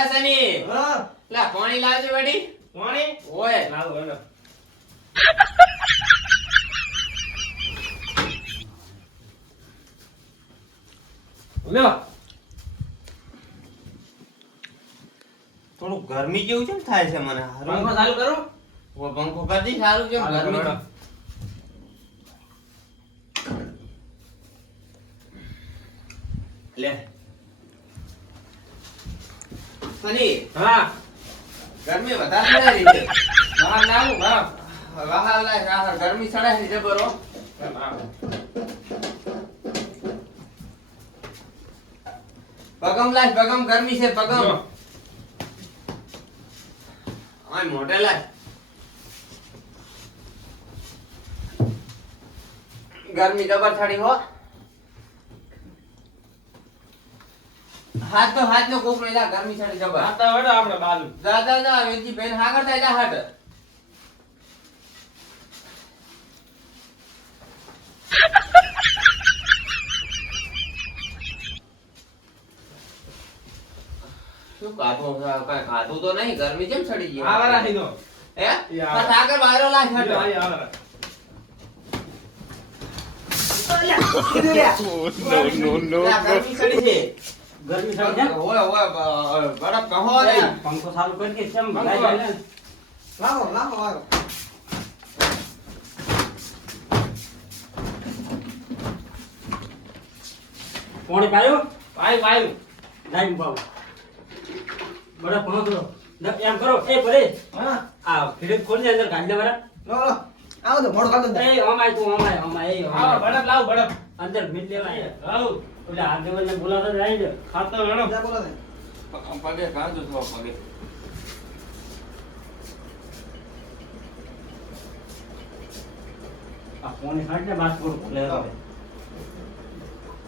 એ છે ની લા પાણી લાવજે વડી. પાણી? ઓય. લાવો હેલો. લ્યો થોડું ગરમી જેવું કેમ થાય છે મને. પંખો ચાલુ કરો. ઓ પંખો કરી સારું કેમ હાલો, ગરમી લે. સની હા. ગરમી વધારે હા લાય ગરમી છે જબરો પગમ લાય પગમ ગરમી છે પગમ જો. મોઢે લાય. ગરમી જબર ચડી હો. હાથ તો હાથ નો કોક લઈ જા ગરમી ચડી જબર. આ તો હેડો આપણે બાલુ દાદા જા વેજી બેન હાગર થાય જા હાટ શું છે? કાંઈ ખાધું તો નહીં ગરમી કેમ ચડી ગઈ? નો વાળા થઈ દો. હે? બસ આગળ વાયરો લાગ આ હટ. વાળા. લા, ગરમી ચડી છે ગરમી થાય છે ઓય ઓય બ- બરફ કહો રે પંખો ચાલુ કરી દે ને. લાવો લાવો લાવો. પોણી પાયો? વાયુ વાયુ લાઈન પાવ બડા પંખો એમ કરો. એ ભલે. હા. આ ફ્રીજ ખોલી દે અંદર કાઢી દે બરા લો લો. આવો તો મોડો કાઢો ને. એ ઓમાય તું ઓમાય ઓમાય એ ઓમાય બડપ લાવ બડપ અંદર મીટ લેવા આય. આવ એટલે આગેવાનને બોલાવતા જ આવી દે ખાતો હેડો બીજા બોલો ને. પગે પગે. આ પોણી કાઢી પર ભલે હવે.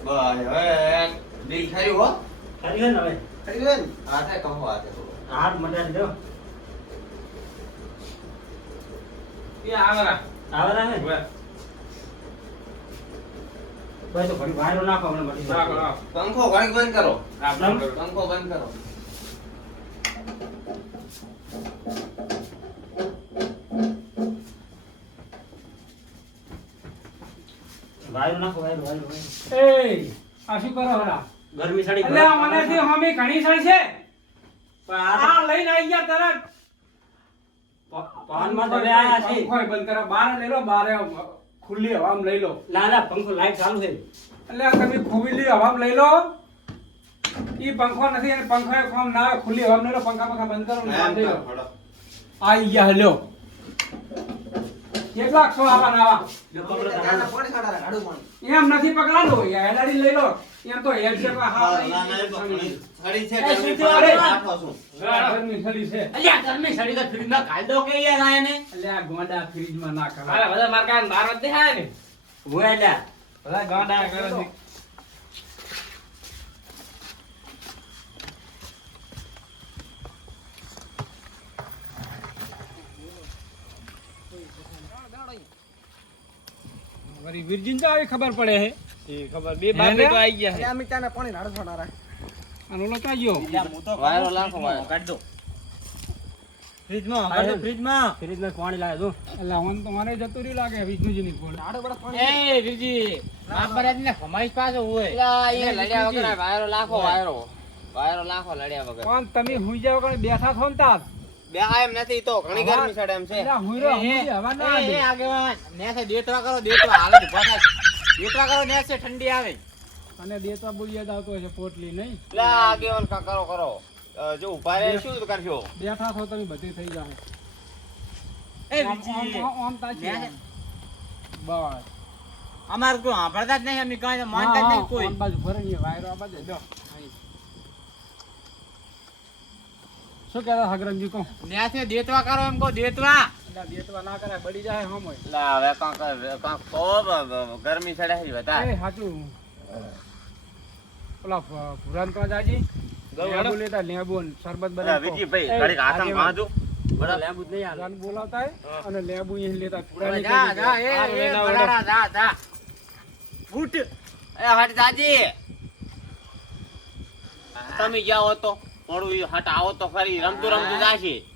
બસ હવે દિલ ખરી હો. ખાલી છે ને હવે? થઈ ગયું ને? આથે કહો કહો હાથ મટાડી દો. એ આવરા. આવે ને હવે. ભાઈ તો ઘડી વાયરો નાખો. પંખો ઘડીક બંધ કરો. પંખો બંધ કરો. વાયરો નાખો વાયરો વાયરો. એ આ શું કરો હરા ગરમી સડી એટલે આ મને થી હમી ઘણી સળ છે. પણ આ લઈને આવી ગયા તરત. પવનમાં તો લે આયા છે બંધ કરો. બાર લઈ લો બારે ખુલ્લી હવામાં લઈ લો. ના ના પંખો લાઈટ ચાલુ છે. એટલે આ તમે ખુલ્લી હવામાં લઈ લો. એ પંખો નથી અને પંખો એ કોમ ના ખુલ્લી હવામાં લઈ લો પંખા પંખા બંધ કરો ને એમ બાંધી લો કરો, ફળો. ગયા. હેલો કેટલાક છો આવા નાવા. એમ નથી પકડાતું હેલાડી લઈ લો. એમ તો હેડ છે પણ હા ના, ના, એ તો ઘણી સડી છે ગરમી પડે, વાળે. છું. ગરમી સડી છે. અલ્યા ગરમી સડી તો ફ્રીજમાં કાઢી દો કે યાર આ એને? એટલે આ ગોંડા ફ્રીજમાં ના અરે બધા માર કાન બાર વચ્ચે હાય ને. હોય અલ્યા બધા ગાંડા કરે છે વિરજીન તો આવી ખબર પડે હે. એ ખબર બે બાપે તો આવી ગયા એટલે અમે ત્યાંના પોણી નાડું છોડા રે. અને ક્યાં ગયો? વાયરો લાખો વાયરો. કાઢી દો ફ્રીજમાં કાઢી ફ્રીજમાં. ફ્રીજમાં પાણી લાવે દો એટલે હું તો મને જતું રહ્યું લાગે વિષ્ણુજીની ગોળ નાડું બડા પોણી એ રીજી બાપરાજ ને ખમાઈશ પાછો હોય. એલા, એ લડ્યા વગર વાયરો લાખો વાયરો. વાયરો લાખો લડ્યા વગર. તમે હુઈ જાવ કણે બેઠા છો ને તાર. બે આ એમ નથી તો ઘણી ગરમી ચડે એમ છે. હુઈ રહ્યો, હવા ના એ આગેવાન નેસે દેતવા કરો દેતવા હાલે ઊભા થાય. દેતવા કરો નેસે ઠંડી આવે. અને દેતા બોલિયા આવતો છે પોટલી નહીં. લે આગેવાન કા કરો. કરો જો ઊભા રહે શું કરશો? બેઠા છો તમે બધી થઈ જાવ એ આમ તાકી ને- બસ. અમાર કોઈ સાંભળતા જ નહીં અમે કાંઈ માનતા જ નહીં કોઈ. આમ બાજુ ભરે વાયરો આ બાજુ જો. શું કહેતા હગરમજી કહો. નેસે દેતવા કરો એમ કહો દેતવા. બળી જાય હમ હવે કાંક કાંક કહો બ- બ- ગરમી ચડે છે એ સાચું ઓલા ભુરાન તો જાજી. લેબુ લેતા લેબુ શરબત લે, વિજીભાઈ એ, ઘડીક હાથમાં બડા લેબુ નહીં આવે ભુરાન બોલાવતા અને લેબુ અહીં લેતા હવે જા જા એ એ લેના જા જા. ઉઠ. એ હટ જાજી. તમે જાઓ તો પડું હટ આવો તો ખરી રમતું રમતું જાશે ઓછા દાડા હોય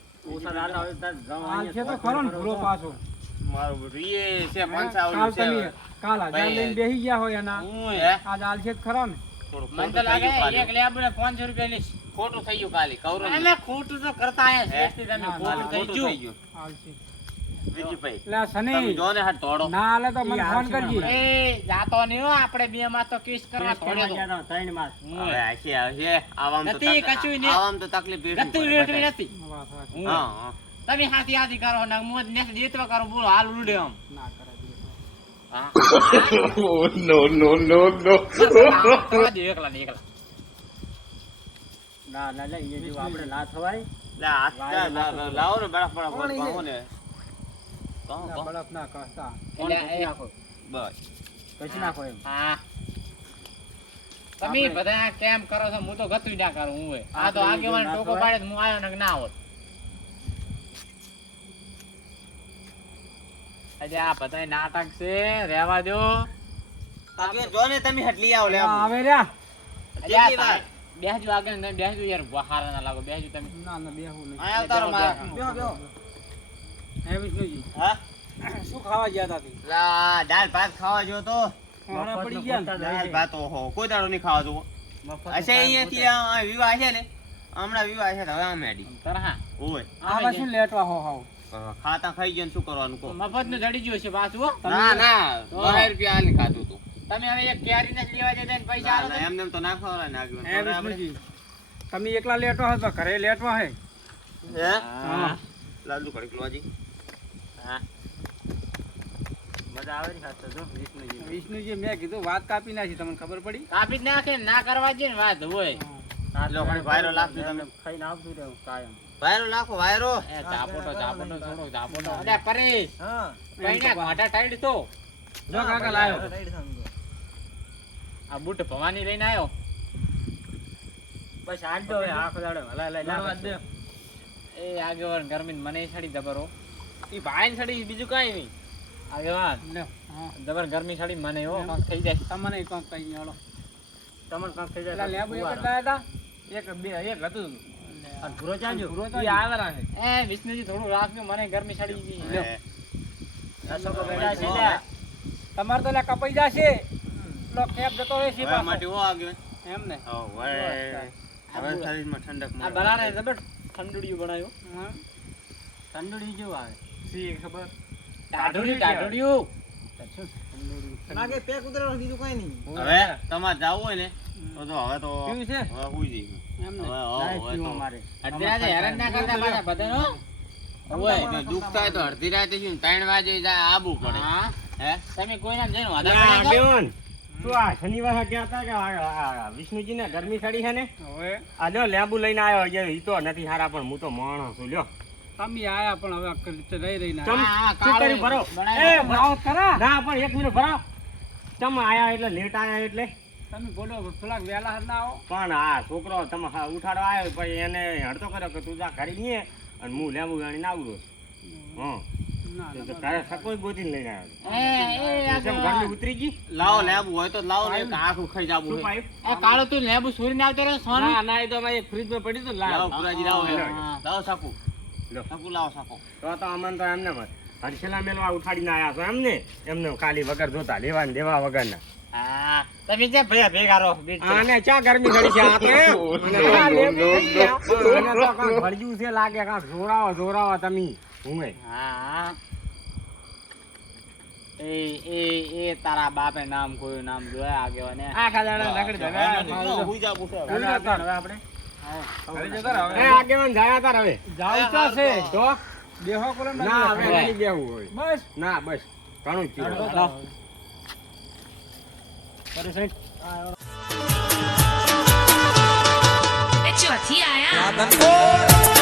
તાર જમ હાલ છે તો તો ખરો ને ભૂરો પાછો. મારું રીએ છે પંચાવન છે કાલ હજાર લઈને બેસી ગયા હોય એના. આજ હાલ છે ખરો ને. મને તો ખોટું લાગે થઈ ગયું એક લેબને 500 રૂપિયા લઈશ. ખોટું થઈ ગયું કાલે કવરો અમે ખોટું તો કરતા આયા હે? તમે ખોટું થઈ ગયું. હાલ છે. વિજયભાઈ એટલે આ તમે હાથ હાથી કરો ને મોજ ને દેતવા કરો બોલો હાલ ઉડે આમ. ના કરે નો નો નો નો. એકલા એકલા. ના ના લે આપણે ના થવાય. લાવો ને? કહો ને. બળફ ના કરતા એટલે એ નાખો? બસ. પછી નાખો એમ. હા તમે બધા કેમ કરો છો? હું તો ગતું ના કરું હું આ તો આગેવાન ટોકો પાડે હું આયો ને ના હોત. આજે આ બધા નાટક છે રેવા દો આગળ જો ને તમે હટલી આવો લે આવે? બેસજો આગળ ને બેસજો યાર બહાર ના લાગો બેસજો તમે. ના ના બેહું નહીં. આયા અવતારો મારા. બેહો બેહો. હે વિષ્ણુજી હા? શું ખાવા ગયા તા લા, દાળ ભાત ખાવા જો તો. હમણાં પડી ગયા દાળ ભાત ઓહો કોઈ દાડો નહીં ખાવા જોવો. હશે અહીંયાથી આ આ વિવાહ છે ને હમણાં વિવાહ છે હવે આમ હેડી તરહા. ઓય. આવા શું લેટવા હો હાવ? ખાતા ખાઈ ગયા શું કરવાનું કહો? મફતનું જડી ગયું છે પાછું. ના ના બહાર રૂપિયા આલીને ખાધું તું. તમે હવે એક કેરી ને જ લેવા જતા ને પૈસા આલો. એમ તો ના ખવડાવે ને આગળ. હે વિષ્ણુજી તમે એકલા લેટવા હતો ઘરે લેટવા હે? હે? હા. લાડુ ઘડીક લો હજી. હા. મજા આવે ને ખાતા જો વિષ્ણુજી વિષ્ણુજી મેં કીધું વાત કાપી નાખી તમને ખબર પડી? કાપી જ નાખે ના કરવા દે ને વાત હોય. લો, ઘડી વાયરો લાગજો તમે. ખાઈને આવતું રહેવું કાયમ. વાયરો નાખો વાયરો. એ ઝાપોટો ઝાપોટો થોડો ઝાપોટો અરે પરેશ હા. કઈને ઘાટા ટાઈડ તો જો કાકા લાયો. આ બૂટ ભવાની લઈને આવ્યો બસ હવે આખો દાડો હલાય હલાય ના એ આગેવાન ગરમી મને સડી જબરો ઈ ભાઈ સાડી બીજું કઈ નહીં. લ્યો. જબર ગરમી સાડી મને એવો કાંક થઈ જાય. તમને કોમ કઈ હાલો. તમને કાંક થઈ પેલા લેબુ એક જ જાય લાયા તા? એક બે એક હતું અને ભૂરો ચાંજો. ભૂરો ચાંજો. આવેલા છે. એ વિષ્ણુજી થોડું રાખજો મને ગરમી સડી ગઈ લ્યો. અશોકો બેઠા છે લ્યા. તમારે તો લે કપાઈ જશે. લો કેપ જતો રહે છે પાછો. માટે હો આગળ. એમ ને? હો, હવે હવે શરીરમાં ઠંડક આ મળે. જબર. ઠંડુડિયું બનાવ્યું. હા. ઠંડુડી જેવું આવે? સી ખબર? ટાઢુડી ટાઢુડિયું લાગે પેક ઉતરેલો બીજું કઈ નહીં. હવે તમારે જાવું હોય ને તો જો હવે તો કેવું છે? હવે હુઈ જઈશું. એમ ને. હવે હો, હવે તો અત્યારે હેરાન ના કરતા પાછા બધાનો? ઓય જો દુઃખ થાય તો અડધી રાતે શું ત્રણ વાગે જાય આબુ પડે. હે. તમે કોઈના જઈને વાદા પડ્યા શું આ શનિવાર ગયા કે આ- આ વિષ્ણુજી ને ગરમી ચડી છે ને? હવે? આ જો લેબુ લઈને આવ્યો છે ઈ તો નથી સારા પણ હું તો માણસ છું લ્યો. તમે આયા પણ હવે રીતે રહી રહી ના. શું કર્યું ભરો? એ ભરાવો કરા ના પણ એક મિનિટ ભરાવ તમ આયા એટલે લેટ આયા એટલે. તમે બોલો થોડાક વહેલા ના આવો. પણ આ છોકરો તમે હા ઉઠાડો આવ્યો પછી એને હડતો કર્યો કે તું જા ઘરે ગયે અને હું લેબુ ગાણી ના આવું હા. ના તો ના તારે સકોઈ ગોતીને લઈને આવ્યો એ એ ચમ આગળ. ગરમી ઉતરી ગઈ. લાવો લેવું હોય તો લાવો ને આખું ખાઈ જાવું શું છે. પાયું? એ કાળો તું લેબુ સુરીને આવતો રહે સોનું? ના ના એ તો અમારી ફ્રીજમાં પડી તો લાવો લાવો. લાવો. સાકુ લાવો સાકુ તો તો અમને તો એમને મત. હર્ષેલા મેલવા ઉઠાડીને આવ્યા છો એમને? એમને ખાલી વગર જોતા લેવા ને દેવા વગરના. હા તમે જે ભેગા રહો આને ચા ગરમી ઘડી છે છે લાગે જોરાવો જોરાવો હું હા. એ એ એ તારા બાપે નામ કોઈ નામ જોયા આગેવાને. આખા દાડા નકડી હવે. આપણે હવે જતા રહો, એ હવે. આગેવાન જાયા તાર હવે. જાવું છે. તો. બેહો કોલો ના હવે નહીં બેહવું હોય. બસ. ના બસ. ઘણું જ. ચોથી આયા